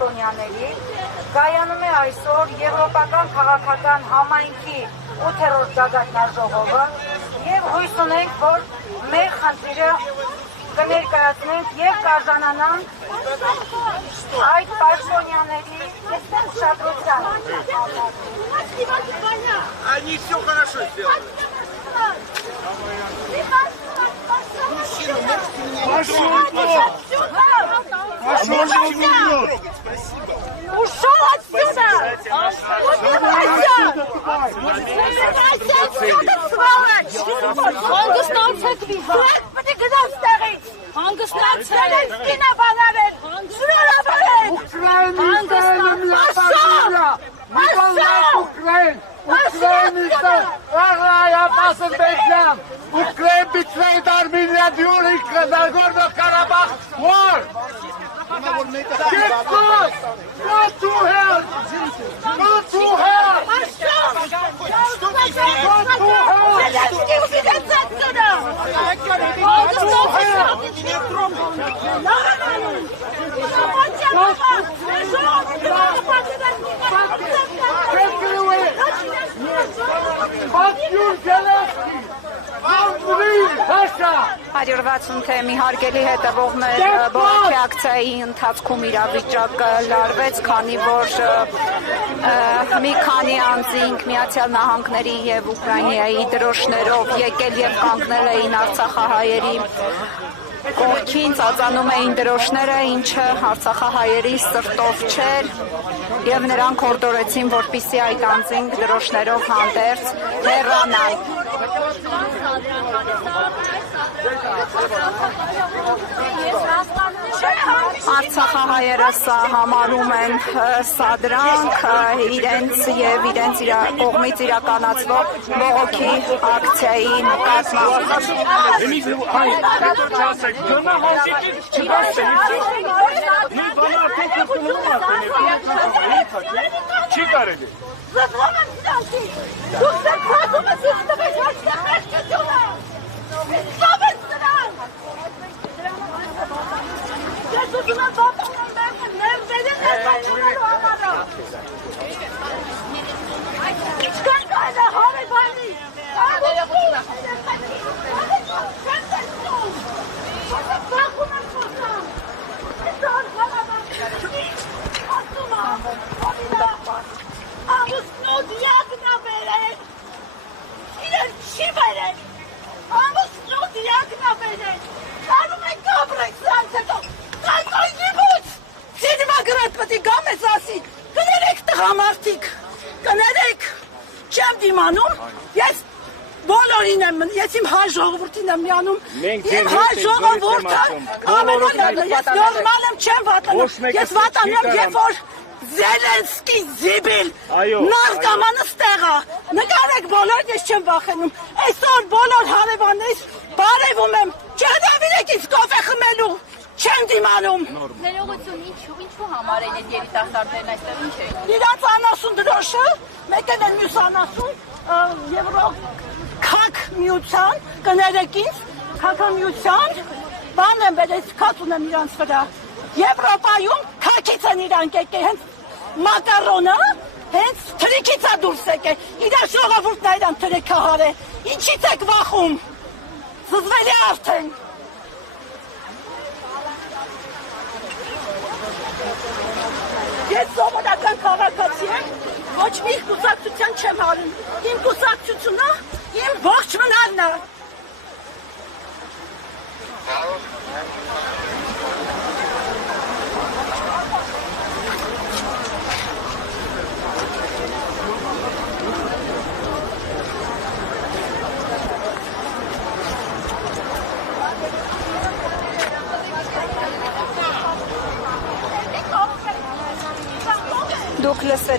պաշտոնյաների կայանում է այսօր Եվրոպական քաղաքական համայնքի 8-րդ գագաթնաժողովը եւ հույս ունենք, որ մեր խնդիրը կներկայացնենք եւ կարժանանանք այդ պաշտոնյաների ուշադրության։ Они все хорошо сделали. Ушел отсюда! Ukraine betrayed Armenia during Nagorno-Karabakh war. Get lost! Go to hell! Go to hell! Go to hell! 160 թեմի հարգելի հետևողներ, բողոքի ակցիայի ընթացքում իրավիճակը լարվեց, քանի որ մի քանի անձինք Միացյալ Նահանգների եւ Ուկրաինայի դրոշներով եկել եւ կանգնել էին արցախահայերի կողքին, ծածանում էին դրոշները, ինչը արցախահայերի սրտով չէր եւ նրանք հորդորեցին, որպեսզի այդ անձինք դրոշներով հանդերձ հեռանան։ Արցախահայերը սա համարում են սադրանք իրենց եւ իրենց կողմից իրականացվող բողոքի ակցիայի նկատմամբ։ Չի կարելի։ Կներեք, չեմ դիմանում, ես բոլորին եմ, ես իմ հայ ժողովուրդին եմ միանում, իմ հայ ժողովուրդը ամենօրյա, ես նորմալ եմ, չեմ վատանում, ես վատանում եմ, երբ որ Զելենսկի զիբիլ նարկամանս տեղա, նկարեք բոլոր, ես չեմ վախենում, այսօր բոլոր հարևաններից բարևում եմ, չհրավիրեք ինձ կոֆե խմելու, չեմ դիմանում։ Ներողություն, ինչու համար են այդ երիտասարդներն այստեղ ինչ են։ Իրանց անասուն դրոշը, մեկն են մյուս անասուն, Եվրոքակ միության, կներեք ինձ, քաքամիության, բան եմ վերեց, քաց ունեմ իրանց վրա։ Եվրոպայում քաքից են իրանք եկել, հենց մակարոնը, հենց թրիքից է դուրս եկել, իրան ժողովուրդն է իրան թրիքահար է, ինչից եք վախում, զզվելի արդեն։ Ես սովորական քաղաքացի եմ, ոչ մի կուսակցության չեմ հարում, իմ կուսակցությունը իմ ողջ մնալն է։ Դուք լսեցիք